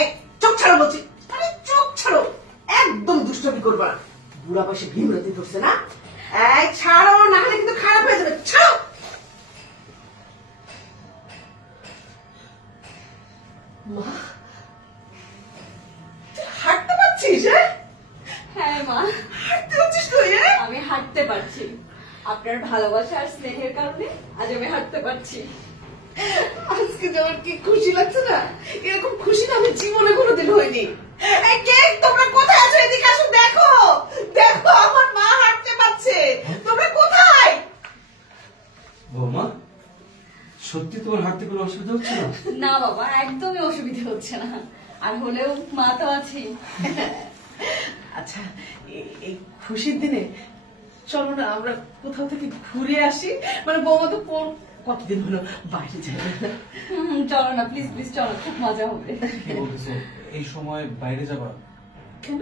এই চোখ ছাড়ো বলছি, আরে চোখ ছাড়ো, একদম দুষ্টমি করবা না। বুড়া বয়সে ভীমরতি ধরছে না, এই ছাড়ো, না হলে কিন্তু খারাপ হয়ে যাবে, ছাড়ো। মা তুই হাঁটতে পারছিস? হ্যাঁ মা, হাঁটতে পারছিস তুই? আমি হাঁটতে পারছি। আপনার ভালোবাসা আর স্নেহের কারণে আজ আমি হাঁটতে পারছি। আজকে যে আমার কি খুশি লাগছে না, এরকম খুশি না আমি জীবনে কোনোদিন হয়নি। এই কে, তোমরা কোথায় আছো? এদিকে আসো, দেখো দেখো আমার মা হাঁটতে পারছে। তোমরা কোথায়? বৌমা, সত্যি তোমার হাঁটতে কোনো অসুবিধা হচ্ছে না? না বাবা, একদমই অসুবিধা হচ্ছে না। আর হলেও মা তো আছেই। আচ্ছা, এই খুশির দিনে চলো না আমরা কোথাও থেকে ঘুরে আসি। মানে বৌমা তো কতদিন হলো বাইরে যাবে না। চলো না প্লিজ প্লিজ, চলো, খুব মজা হবে। কি বলতেছো, এই সময় বাইরে যাবা? কেন,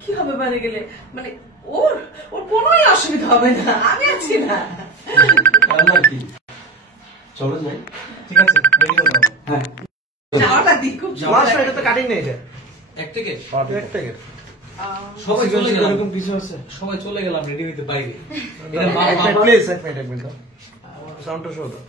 কি হবে বাইরে গেলে? মানে ওর ওর কোনোই অসুবিধা হবে না, আমি আছি না। তাহলে আর কি, চলো যাই। ঠিক আছে, রেডি করো। হ্যাঁ, যাওয়াটা দিক খুব লাস্ট এটা তো কাটিং নেই, এটা এক থেকে এক থেকে সবাই চলে গেলাম, এরকম কিছু আছে। সবাই চলে গেলাম রেডি হইতে বাইরে। প্লিজ এক মিনিট দাও, সাউন্ডটা শো দাও।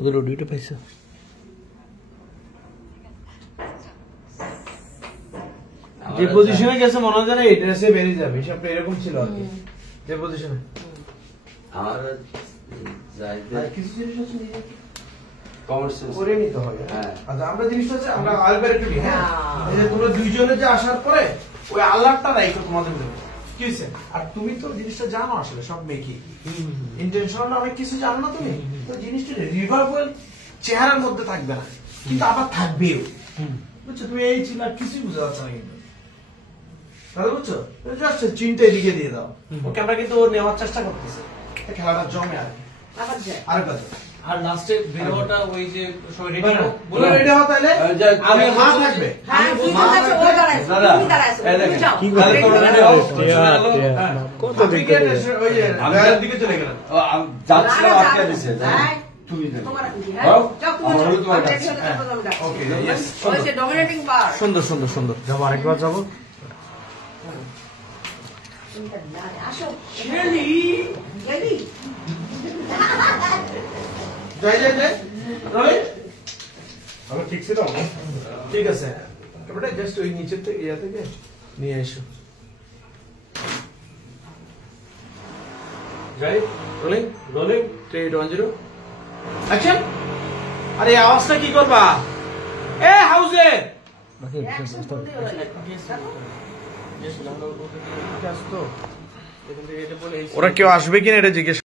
ওদের অডিওটা পাইছো? যে পজিশনে গেছে মনে হয় না এই ড্রেসে বেরিয়ে যাবে, হিসাবটা এরকম ছিল আর কি। যে পজিশনে আমার যাইতে কিছু জিনিস আছে নিজে কমার্স করে নিতে হবে। হ্যাঁ। আচ্ছা, আমরা জিনিসটা হচ্ছে আমরা আলবার একটু দিই। হ্যাঁ, এই যে তোমরা দুইজনে যে আসার পরে ওই আল্লাহটা রাইখো তোমাদের মধ্যে। কি হয়েছে? আর তুমি তো জিনিসটা জানো আসলে সব মেকি ইন্টেনশনাল অনেক কিছু জানো না তুমি, তো জিনিসটা রিভার্বল চেহারার মধ্যে থাকবে না, কিন্তু আবার থাকবেও। বুঝছো, তুমি এই ছিল আর কিছুই বুঝতে পারছো না কিন্তু, তাহলে বুঝছো, জাস্ট চিন্তা এদিকে দিয়ে দাও। ওকে আমরা কিন্তু ও নেওয়ার চেষ্টা করতেছে, খেলাটা জমে আর কি। আবার যায় আর কথা আর লাস্টে বেরোটা ওই যে সবাই রেডি বলো, বলো রেডি হও তাহলে। আমি মা থাকবে। হ্যাঁ, তুই মা কোথায় আছো? ও দাঁড়াইছে, দাদা, তুমি দাঁড়াইছো, এই তুমি দেখেন, যাও। কি করে তোমরা রেডি হও? হ্যাঁ, কত দিকে ওই যে গায়ের দিকে চলে গেলেন। যাচ্ছিলাম, না, আটকে না, দিছে। হ্যাঁ। তুমি দেখো। তোমার কি, হ্যাঁ? যাও, যাও, তুমি আমার যাও। হলো তোমার আমি কাছে। ready হলে তারপর আমি ডাকছি। ওকে, ইয়েস, ওই যে dominating power। সুন্দর সুন্দর সুন্দর। যাবো আরেকবার যাবো। আসো, শেলি, শেলি। যাই যাই যাই রোহিত, আমি ঠিক ছিল। ঠিক আছে, এবারে জাস্ট ওই নিচের থেকে ইয়া থেকে নিয়ে এসো। যাই রোলিং রোলিং 3 2 1 0 অ্যাকশন। আরে এই আওয়াজটা কি করবা? এ হাউজে Action করতেই হবে। ওরা কেউ আসবে কিনা এটা জিজ্ঞেস